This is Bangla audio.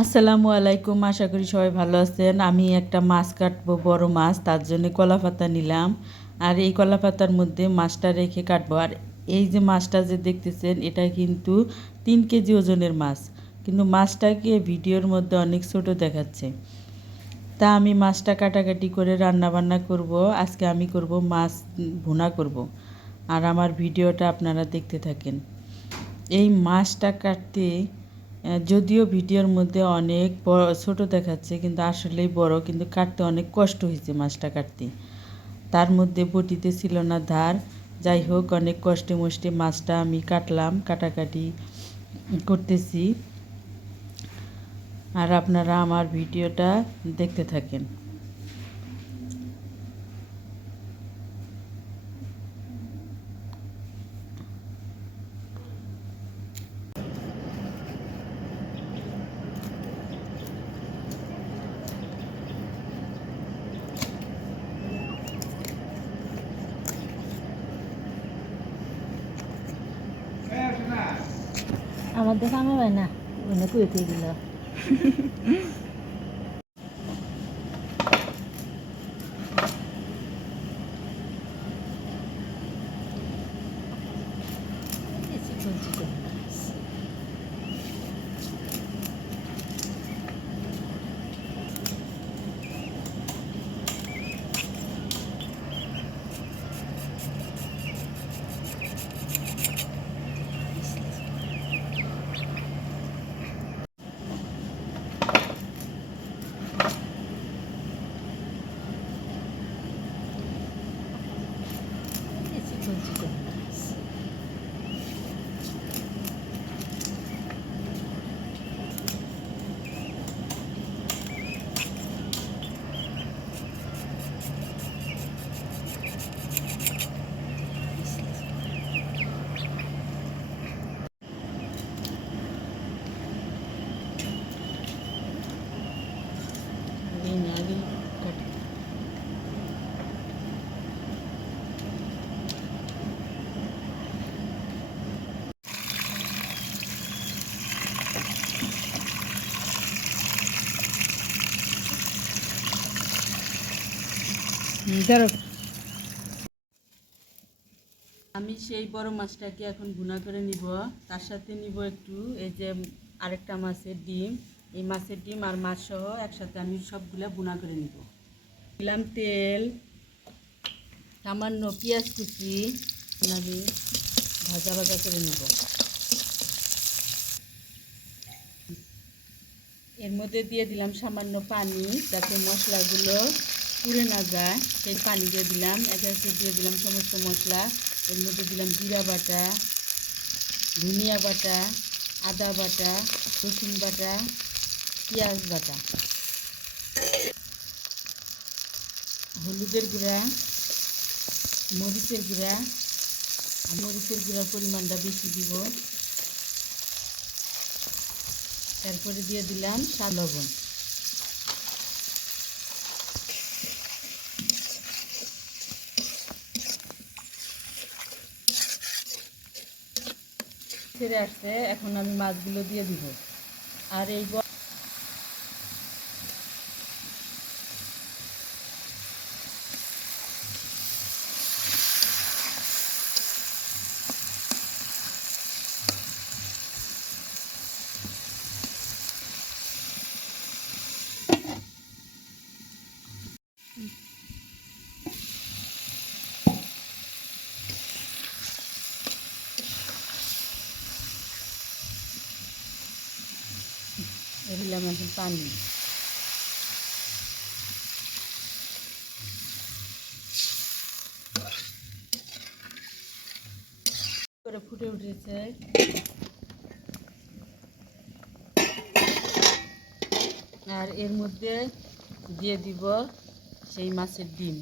আসসালামু আলাইকুম, আশা করি সবাই ভালো আছেন। আমি একটা মাছ কাটবো, বড় মাছ, তার জন্য কলা পাতা নিলাম। আর এই কলা পাতার মধ্যে মাছটা রেখে কাটবো। আর এই যে মাছটা যে দেখতেছেন, এটা কিন্তু 3 কেজি ওজনের মাছ, কিন্তু মাছটাকে ভিডিওর মধ্যে অনেক ছোট দেখাচ্ছে। তা আমি মাছটা কাটাকাটি করে রান্না বান্না করব। আজকে আমি করব মাছ ভুনা করব। আর আমার ভিডিওটা আপনারা দেখতে থাকেন। এই মাছটা কাটতে যদিও ভিডিওর মধ্যে অনেক বড় ছোট দেখাচ্ছে, কিন্তু আসলেই বড়, কিন্তু কাটতে অনেক কষ্ট হয়েছে মাছটা কাটতে। তার মধ্যে বটিতে ছিল না ধার। যাই হোক, অনেক কষ্টে মষ্টে মাছটা আমি কাটলাম, কাটাকাটি করতেছি। আর আপনারা আমার ভিডিওটা দেখতে থাকেন। আমার দেখা আমার হয় না মানে কুয়েতে গেল চিকন চিকন চিকন চিকন এই নারী কাট ধরো আমি সেই বড় মাছটাকে এখন ভুনা করে নিব। তার সাথে নিব একটু এই যে আরেকটা মাছের ডিম। এই মাছের ডিম আর মাছ সহ একসাথে আমি সবগুলো ভুনা করে নিব। দিলাম তেল, সামান্য পেঁয়াজ কুচি, আমি ভাজা ভাজা করে নিব। এর মধ্যে দিয়ে দিলাম সামান্য পানি, যাতে মশলাগুলো পুড়ে না যায়। সেই পানি দিয়ে দিলাম। একে একে দিয়ে দিলাম সমস্ত মশলা। এর মধ্যে দিলাম জিরা বাটা, ধনিয়া বাটা, আদা বাটা, রসুন বাটা, পেঁয়াজ বাটা, হলুদের গুঁড়া, মরিচের গুঁড়া। মরিচের গুঁড়ার পরিমাণটা বেশি দিব। তারপরে দিয়ে দিলাম স্বাদ লবণ। ছেড়ে আসছে, এখন আমি মাছগুলো দিয়ে দিব। আর এই দিলাম এখন পানি। করে ফুটে উঠেছে। আর এর মধ্যে দিয়ে দিব সেই মাছের ডিম।